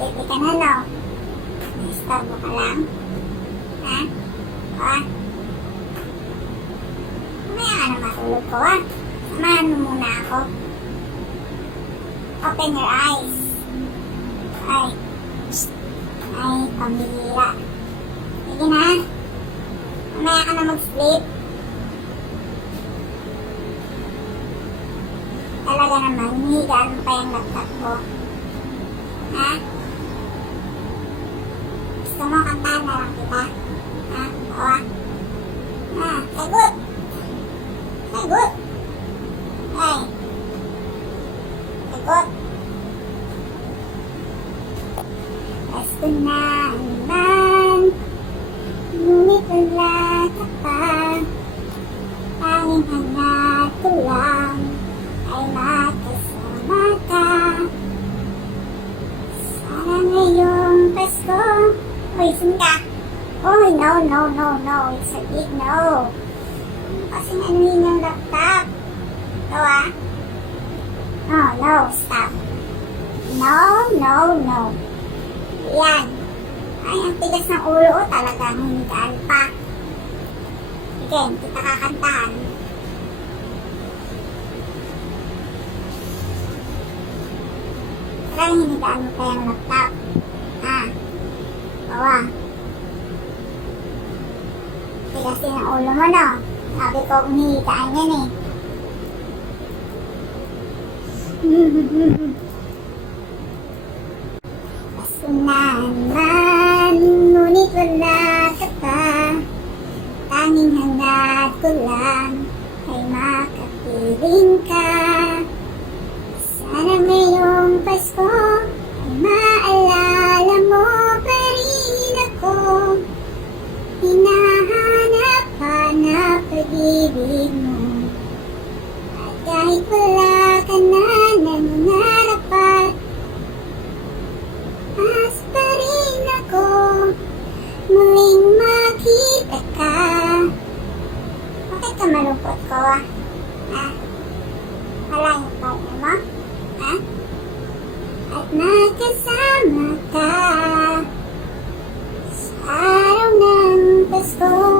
Sleepy ka na, no? Na-istorbo ka lang? Ha? Ha? Mamaya ka na matulog ko, ha? Samahan mo muna ako. Open your eyes. Ay. Ay, pamilira. Sige na. Mamaya ka na mag-sleep. Talaga naman, hinihigaan mo pa yung laptop ko. Ha? Gusto mo kantahan na lang kita? Ha? Tawa? Ha? Sagot! Sagot! Ay! Sagot! Gusto na naman, ngunit wala ka pa. Tanging hangat ko lang ay makasama ka. Sana ngayong Pasko. Uy, saan ka? Oh, no, no, no, no. It's a big no. Kasi anuhin yung laptop. Ito ah. Oh, no, stop. No, no, no. Yan. Ay, ang tigas ng ulo ko talagang hinigaan pa. Sige, hindi kita kakantahan. Talagang hinigaan mo pa yung laptop. Ah. Bawa. Tigas din ang ulo mo, no? Sabi ko, hinigaan yan eh. Gusto na naman, ngunit wala ka pa. Tanging hangat ko lang ay makapiling ka. Sana ngayong Pasko ay maalala mo pa rin ako. Hinahanap-hanap pag-ibig mo. At kahit wala ka na nangarap at mas pa rin ako muling makita ka. Bakit ka malungkot ko ah? Ha? Wala yung partner mo? Ha? At nakasama ka sa araw ng Pasko.